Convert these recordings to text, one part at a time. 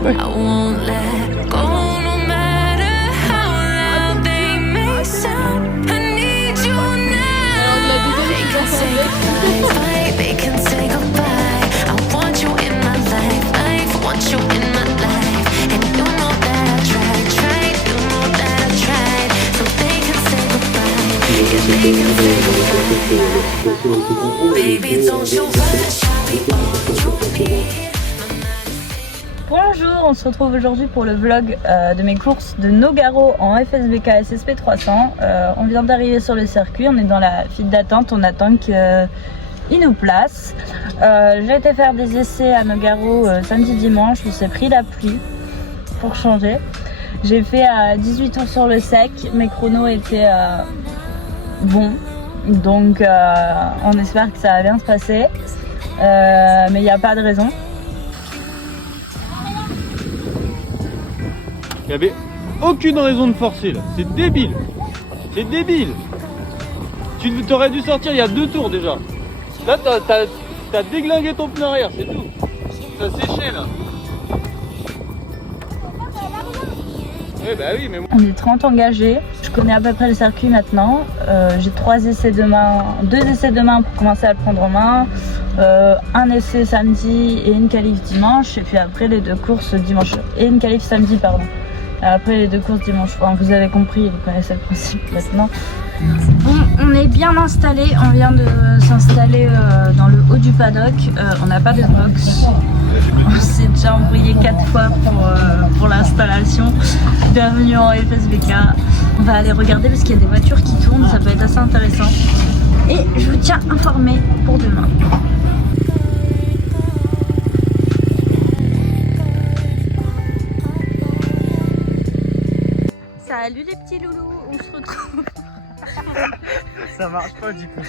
I won't let go no matter how loud they may sound. I need you now. They can say goodbye, they can say goodbye. I want you in my life, want you in my life. And you know that I tried, you know that I tried. So they can say goodbye, yeah, they can say goodbye. Baby, don't you rush, I'll be all you need. Bonjour, on se retrouve aujourd'hui pour le vlog de mes courses de Nogaro en FSBK SSP 300. On vient d'arriver sur le circuit, on est dans la file d'attente, on attend qu'il nous place. J'ai été faire des essais à Nogaro samedi dimanche, on s'est pris la pluie pour changer. J'ai fait 18 tours sur le sec, mes chronos étaient bons, donc on espère que ça va bien se passer, mais il n'y a pas de raison. Il n'y avait aucune raison de forcer là, c'est débile. C'est débile. Tu t'aurais dû sortir il y a 2 tours déjà. Là t'as déglingué ton pneu arrière, c'est tout. Ça a séché là. Oui bah oui mais... On est 30 engagés, je connais à peu près le circuit maintenant. J'ai 2 essais demain pour commencer à le prendre en main. Un essai samedi et une qualif dimanche. Et puis après les 2 courses dimanche. Et une qualif samedi pardon. Après les 2 courses dimanche. Enfin, vous avez compris, vous connaissez le principe maintenant. Bon, on est bien installé, on vient de s'installer dans le haut du paddock. On n'a pas de box. On s'est déjà embrouillé 4 fois pour l'installation. Bienvenue en FSBK. On va aller regarder parce qu'il y a des voitures qui tournent, ça peut être assez intéressant. Et je vous tiens informé pour demain. Salut les petits loulous, on se retrouve. Ça marche pas du coup.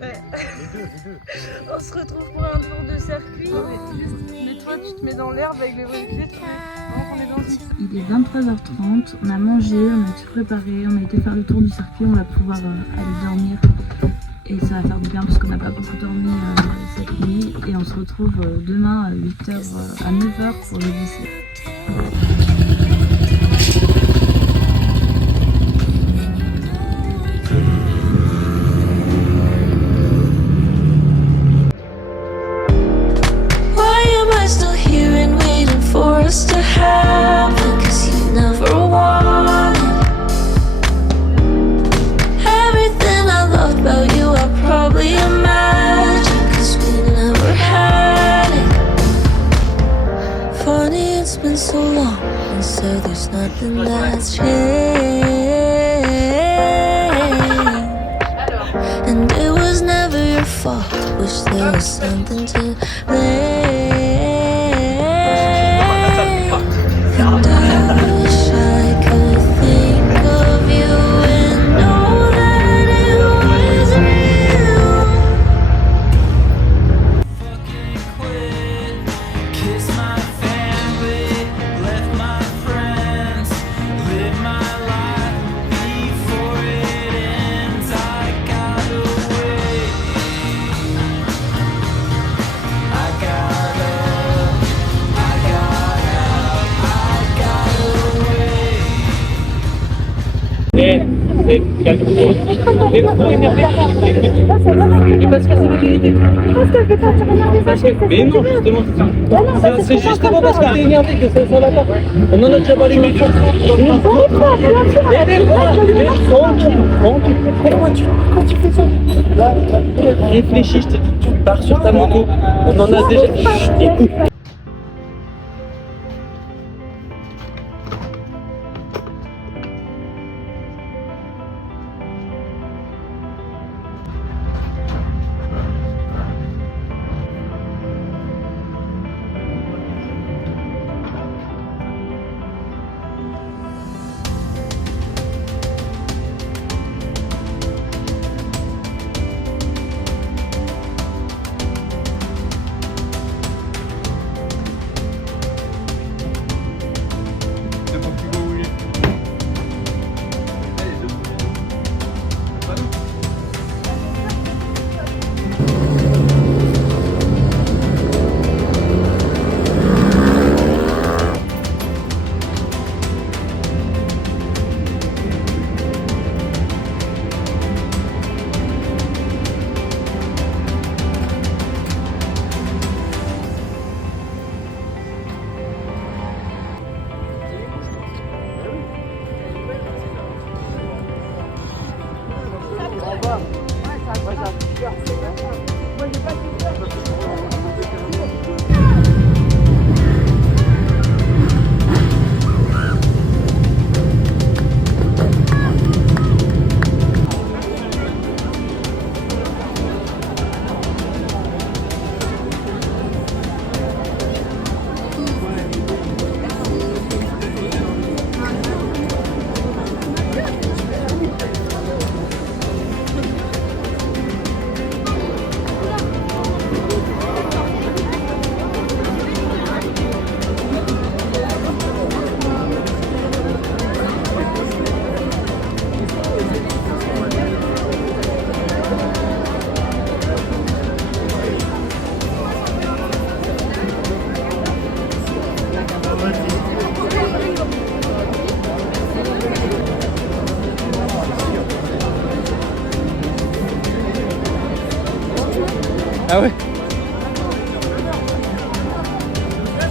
Ouais. On se retrouve pour un tour de circuit. Mais toi tu te mets dans l'herbe avec les vrais pieds, on est dans Il est 23h30, on a mangé, on a tout préparé, on a été faire le tour du circuit, on va pouvoir aller dormir. Et ça va faire du bien parce qu'on n'a pas beaucoup dormi cette nuit. Et on se retrouve demain à 8h, à 9h pour les essais. To happen, 'cause you never wanted everything I loved about you. I probably imagined, 'cause we never had it. Funny, it's been so long, and so there's nothing that's changed. And it was never your fault. Wish there was something to blame. Mais non, justement, c'est justement parce que t'es énervé que ça va pas. On en a déjà parlé une fois. Tranquille. Pourquoi tu fais ça? Là, réfléchis, je te dis, tu pars sur ta moto. On en a déjà... Écoute.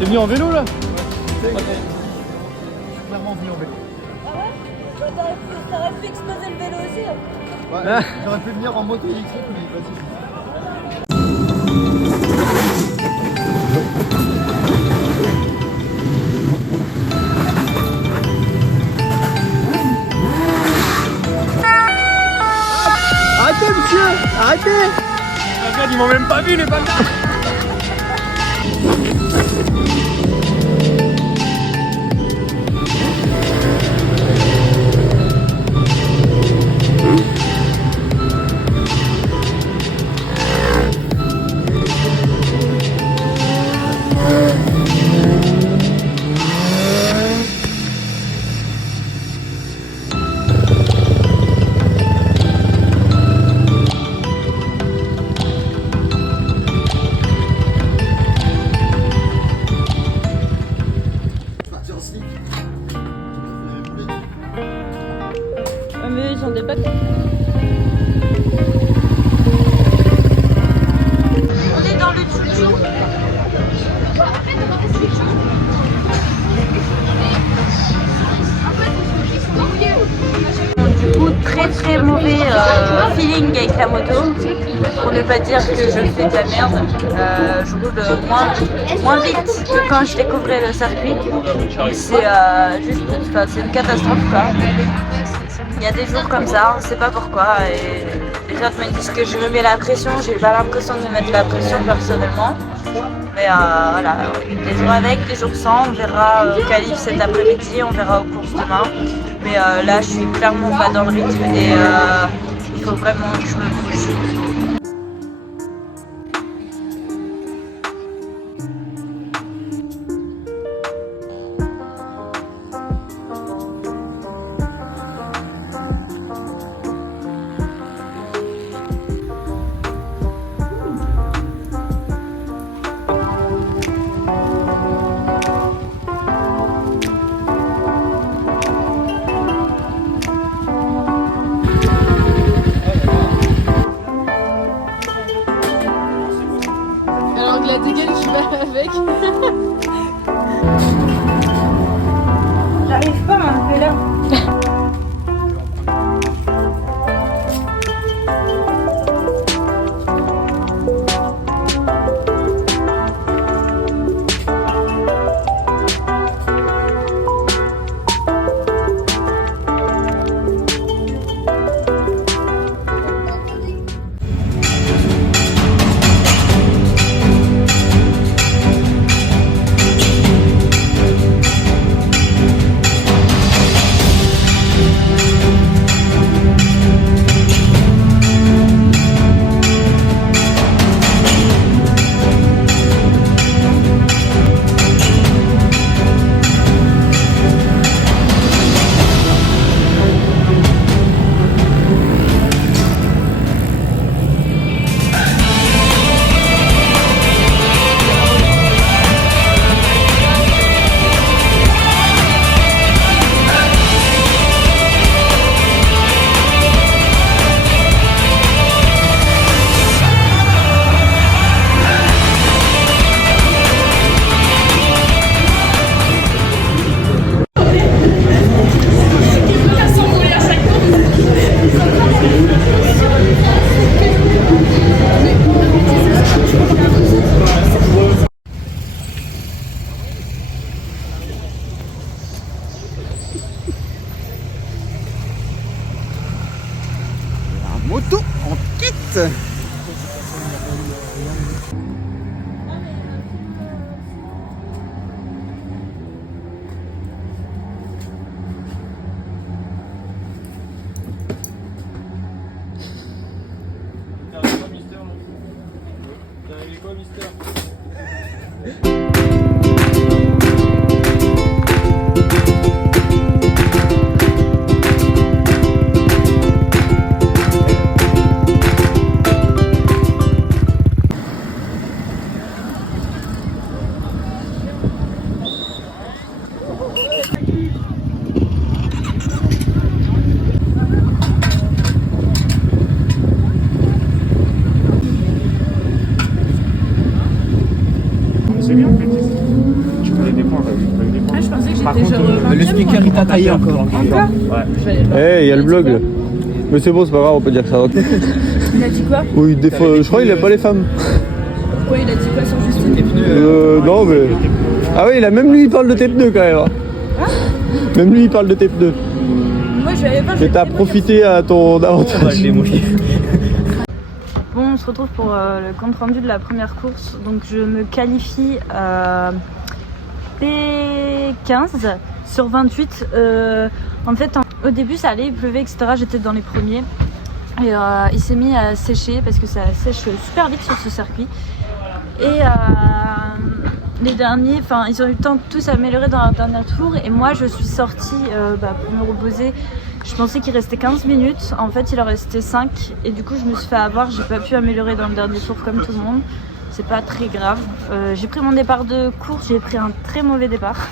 T'es venu en vélo là? Je suis clairement venu en vélo. Ah ouais? T'aurais pu exploser le vélo aussi. Ouais, j'aurais pu venir en moto électrique, mais vas-y. Arrêtez, monsieur! Arrêtez! Regarde, ils m'ont même pas vu les bâtards. Partir en slip. Mais ils ont des bacs. On est dans le chouchou. Du coup, très mauvais feeling avec la moto. Pour ne pas dire que je fais de la merde. Je roule moins vite que quand je découvrais le circuit. C'est juste, c'est une catastrophe quoi. Il y a des jours comme ça, on ne sait pas pourquoi. Et les autres me disent que je me mets la pression. J'ai pas l'impression de me mettre la pression personnellement. Mais voilà, des jours avec, des jours sans. On verra au qualif cet après-midi, on verra aux courses demain. Mais là, je suis clairement pas dans le rythme et il faut vraiment que je me bouge. Alors que la dégaine, je vais avec. J'arrive pas à enlever là. Moto en kit. T'as réglé quoi, Mister? T'as réglé quoi, Mister? C'est bien en fait. Par contre, le speaker il t'a taillé encore. Encore? Eh, il y a le blog là. Mais c'est bon, c'est pas grave, on peut dire ça. Il a dit quoi? Oui, des fois, je crois qu'il aime pas les femmes. Pourquoi il a dit quoi sur Justine? Non, mais. Ah oui, même lui il parle de tes pneus quand même. Hein. Même lui il parle de tes pneus. Moi je l'avais pas. Et t'as profité à ton avantage. Bon, on se retrouve pour le compte rendu de la première course. Donc je me qualifie P15 sur 28. En fait, au début ça allait, il pleuvait, etc. J'étais dans les premiers. Et il s'est mis à sécher parce que ça sèche super vite sur ce circuit. Et les derniers, enfin ils ont eu le temps de tous s'améliorer dans leur dernier tour. Et moi je suis sortie pour me reposer. Je pensais qu'il restait 15 minutes, en fait il en restait 5 et du coup je me suis fait avoir, j'ai pas pu améliorer dans le dernier tour comme tout le monde. C'est pas très grave. J'ai pris mon départ de course, j'ai pris un très mauvais départ.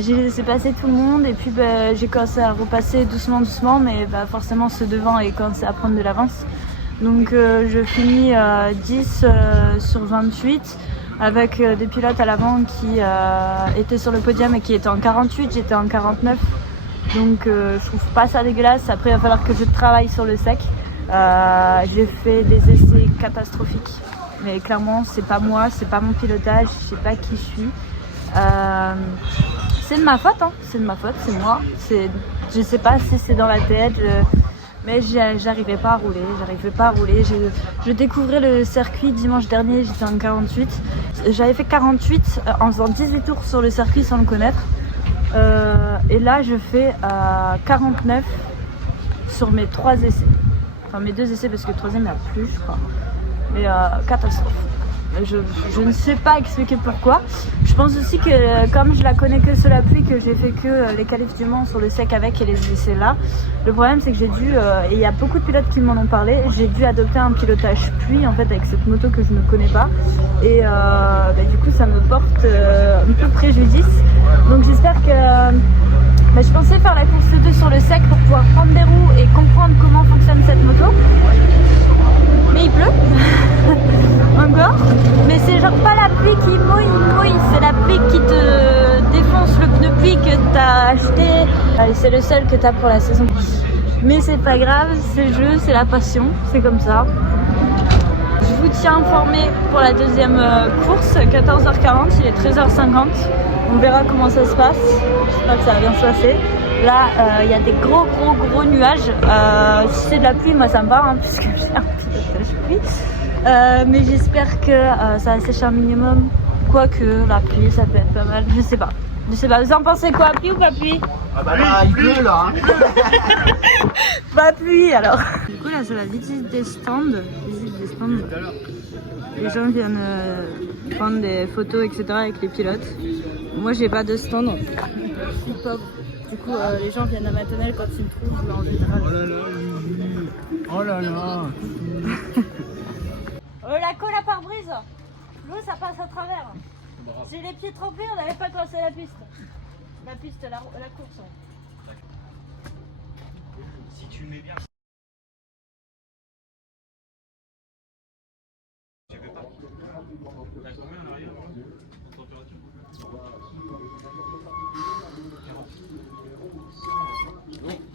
J'ai laissé passer tout le monde et puis j'ai commencé à repasser doucement mais forcément ceux devant et commencé à prendre de l'avance. Donc je finis 10 sur 28 avec des pilotes à l'avant qui étaient sur le podium et qui étaient en 48, j'étais en 49. Donc je trouve pas ça dégueulasse. Après il va falloir que je travaille sur le sec. J'ai fait des essais catastrophiques. Mais clairement c'est pas moi, c'est pas mon pilotage, je sais pas qui je suis. C'est de ma faute, hein. C'est de ma faute, c'est moi. Je sais pas si c'est dans la tête, mais j'arrivais pas à rouler, Je découvrais le circuit dimanche dernier, j'étais en 48. J'avais fait 48 en faisant 18 tours sur le circuit sans le connaître. Et là je fais 49 sur mes 3 essais, enfin mes 2 essais parce que le troisième il n'y a plus je crois, mais catastrophe. Je ne sais pas expliquer pourquoi. Je pense aussi que comme je la connais que sous la pluie, que j'ai fait que les qualifs du Mans sur le sec avec et les essais là, le problème c'est que j'ai dû, et il y a beaucoup de pilotes qui m'en ont parlé, j'ai dû adopter un pilotage pluie en fait avec cette moto que je ne connais pas et du coup ça me porte un peu préjudice. Donc j'espère que je pensais faire la course 2 sur le sec pour pouvoir prendre des roues et comprendre comment fonctionne cette moto. Mais il pleut encore. Mais c'est genre pas la pluie qui mouille, c'est la pluie qui te défonce le pneu pluie que t'as acheté. C'est le seul que t'as pour la saison. Mais c'est pas grave, c'est le jeu, c'est la passion, c'est comme ça. Je vous tiens informé pour la deuxième course, 14h40, il est 13h50. On verra comment ça se passe. J'espère que ça va bien se passer. Là, il y a des gros nuages. Si c'est de la pluie, moi ça me va, hein, puisque j'ai un pilotage pluie. Mais j'espère que ça va sécher un minimum. Quoique la pluie, ça peut être pas mal. Je sais pas. Vous en pensez quoi, pluie ou pas pluie? Ah bah là, il pleut là. Pas pluie alors. Du coup, là, c'est la visite des stands. Les gens viennent prendre des photos, etc. avec les pilotes. Moi, j'ai pas de stand. Je suis pauvre. Du coup, les gens viennent à ma tonnelle quand ils me trouvent en général. Oh là là. La colle à pare-brise. L'eau, ça passe à travers. J'ai les pieds trempés, on n'avait pas tracé la piste. La piste, la course. Si tu le mets bien. Tu veux pas. T'as combien en arrière en température?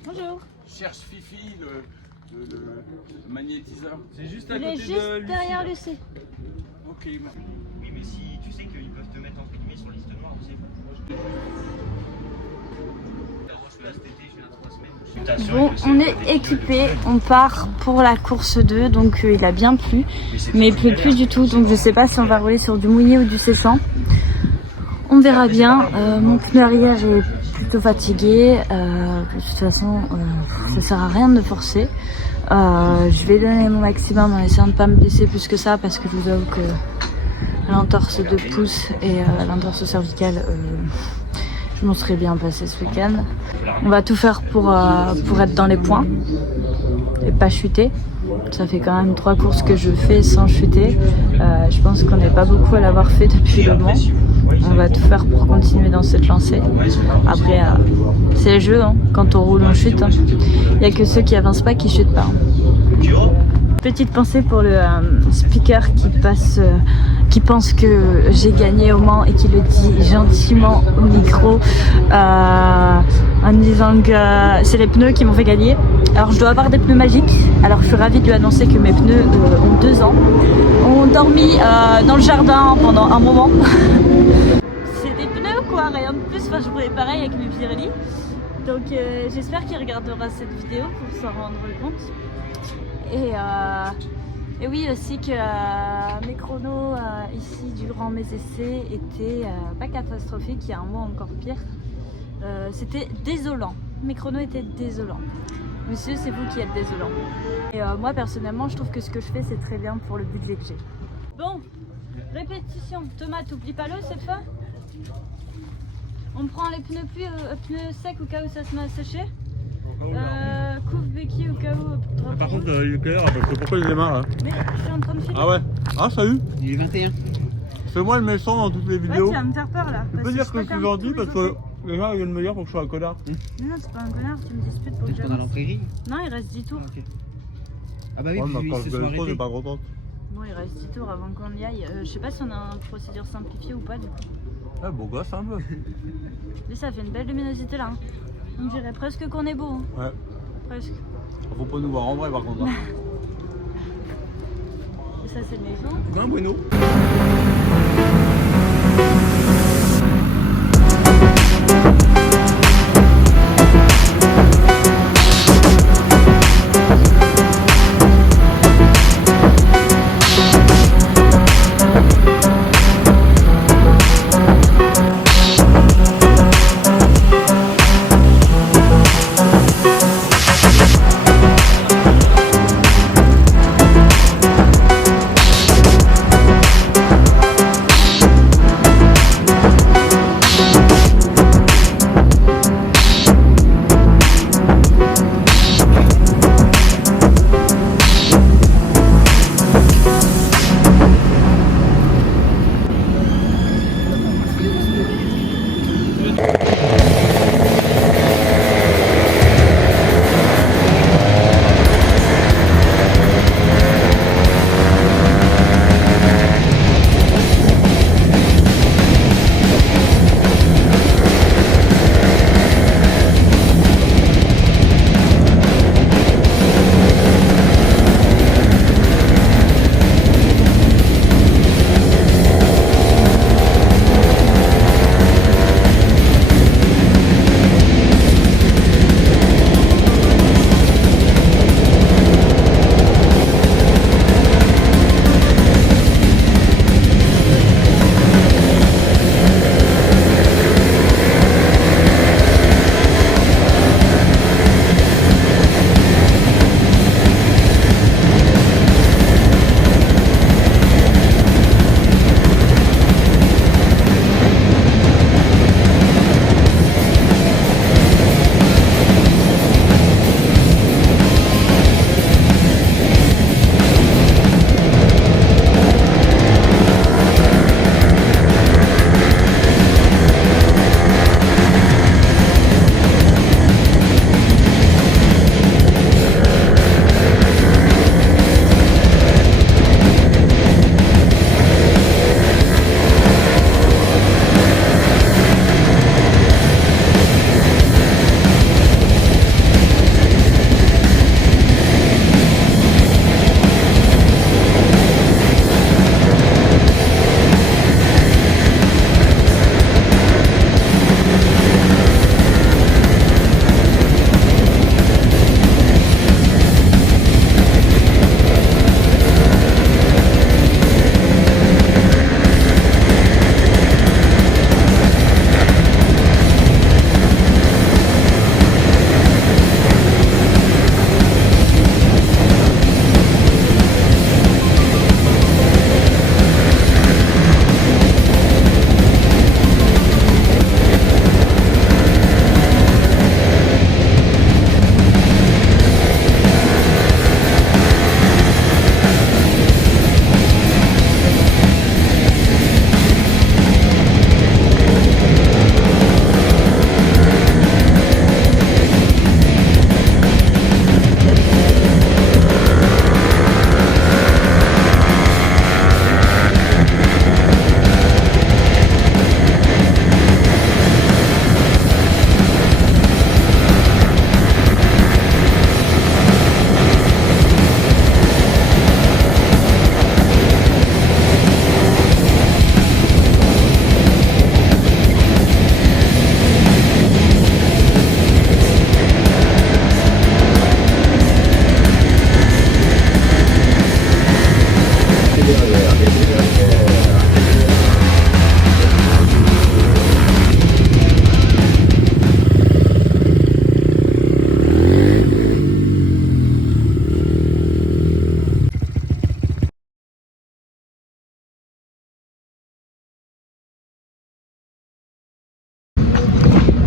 Bonjour. Cherche Fifi, le magnétiseur. C'est juste à Il est côté juste de derrière Lucie. Ok. Oui, mais si tu sais qu'ils peuvent te mettre entre guillemets sur liste noire aussi. Bon, on est équipé, on part pour la course 2, donc il a bien plu, mais il pleut plus du tout, donc je sais pas si on va rouler sur du mouillé ou du séchant. On verra bien. Mon pneu arrière est plutôt fatigué, de toute façon ça sert à rien de forcer. Je vais donner mon maximum en essayant de ne pas me blesser plus que ça, parce que je vous avoue que l'entorse de pouce et l'entorse cervicale, je m'en serais bien passé ce week-end. On va tout faire pour être dans les points et pas chuter. Ça fait quand même 3 courses que je fais sans chuter. Je pense qu'on n'est pas beaucoup à l'avoir fait depuis le Mans. On va tout faire pour continuer dans cette lancée. Après, c'est le jeu, hein. Quand on roule, on chute. Hein. Il n'y a que ceux qui avancent pas qui chutent pas. Hein. Petite pensée pour le speaker qui pense que j'ai gagné au Mans et qui le dit gentiment au micro en me disant que c'est les pneus qui m'ont fait gagner. Alors je dois avoir des pneus magiques, alors je suis ravie de lui annoncer que mes pneus ont 2 ans, ont dormi dans le jardin pendant un moment. C'est des pneus quoi, rien de plus, enfin je voulais pareil avec mes Pirelli. Donc j'espère qu'il regardera cette vidéo pour s'en rendre compte. Et oui aussi que mes chronos ici durant mes essais étaient pas catastrophiques, il y a un mot encore pire. C'était désolant, mes chronos étaient désolants. Monsieur, c'est vous qui êtes désolant. Et moi personnellement je trouve que ce que je fais c'est très bien pour le budget que j'ai. Bon, répétition. Thomas, t'oublies pas l'eau cette fois? On prend les pneus pneus secs au cas où ça se met à sécher. Couvre Becky au cas où. Par contre, il est clair, parce que pourquoi il démarre là? Mais je suis en train de filmer. Ah ouais? Ah salut! Il est 21. Fais-moi le méchant dans toutes les Ouais, vidéos. tu vas me faire peur là. Tu peux dire que je suis gentil parce que les gens ils viennent me dire pour que je sois un connard. Non, c'est pas un connard, tu me disputes pour que Peut-être qu'on a j'avance. l'entrée. Non, il reste 10 tours. Ok. Ah bah oui, Ouais, puis quand ils se je sont vais trop, arrêtés. j'ai pas contente. Bon, il reste 10 tours avant qu'on y aille. Je sais pas si on a une procédure simplifiée ou pas du coup. Ouais, beau gosse un peu. Mais ça fait une belle luminosité là. Hein. On dirait presque qu'on est beau. Hein. Ouais. Presque. Faut pas nous voir en vrai par contre. Hein. Et ça, c'est maison. Un bueno.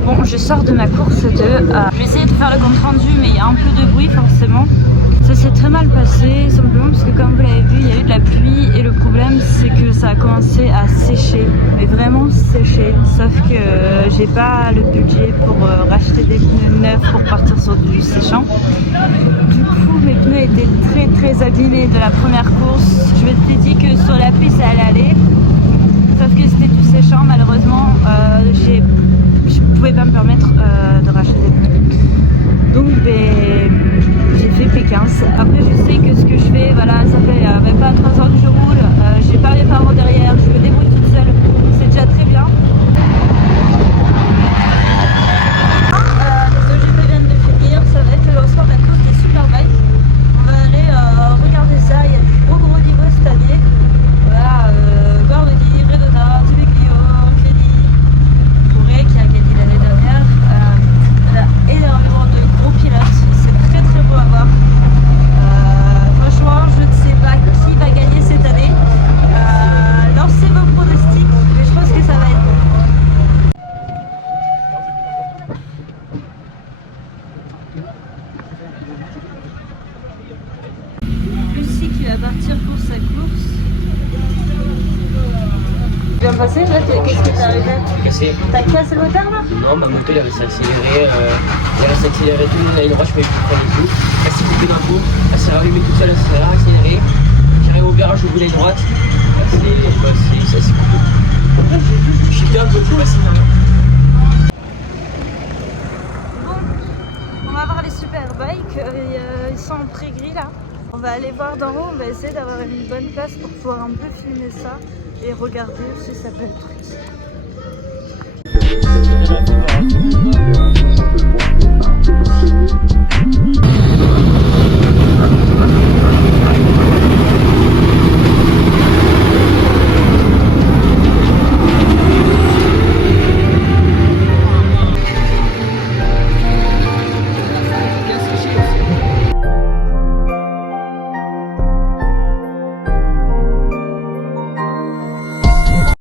Bon, je sors de ma course de... je vais essayer de faire le compte rendu, mais il y a un peu de bruit forcément. Ça s'est très mal passé, simplement parce que comme vous l'avez vu, il y a eu de la pluie et le problème c'est que ça a commencé à sécher, mais vraiment sécher. Sauf que j'ai pas le budget pour racheter des pneus neufs pour partir sur du séchant. Du coup, mes pneus étaient très abîmés de la première course. Je m'étais dit que sur la pluie ça allait aller. Sauf que c'était du séchant, malheureusement, je pouvais pas me permettre de racheter des pneus. Donc j'ai fait P15. Après je sais que ce que je fais, voilà, ça fait même pas 3 heures que je roule, j'ai pas mes parents derrière, je me débrouille toute seule, c'est déjà très bien. Les OGP viennent de finir, ça va être le lancement de la course des Superbikes. On va aller regarder ça, il y a du gros niveau cette année. Voilà, Gordy, Redona, Tibeglio, Kelly, Forêt qui a gagné l'année dernière. On a énormément de gros pilotes, c'est très beau à voir. Franchement, je ne sais pas qui va gagner cette année. Lancez vos pronostics, mais je pense que ça va être bon. Lucie qui va partir pour sa course. Bien passé, là, qu'est-ce qui t'est arrivé? Cassé. T'as cassé le moteur là? Non, ma moto elle s'est accélérée, tout, là une roche, mais je prends les coups, elle s'est coupée d'un coup, elle s'est rallumée toute seule, elle s'est accélérée, j'arrive au virage, je voulais droite, ça s'est coupé. Je suis bien un peu passé derrière. Bon, on va voir les Superbikes, ils sont en pré-gris là. On va aller voir d'en haut, on va essayer d'avoir une bonne place pour pouvoir un peu filmer ça et regarder si ça peut être utile.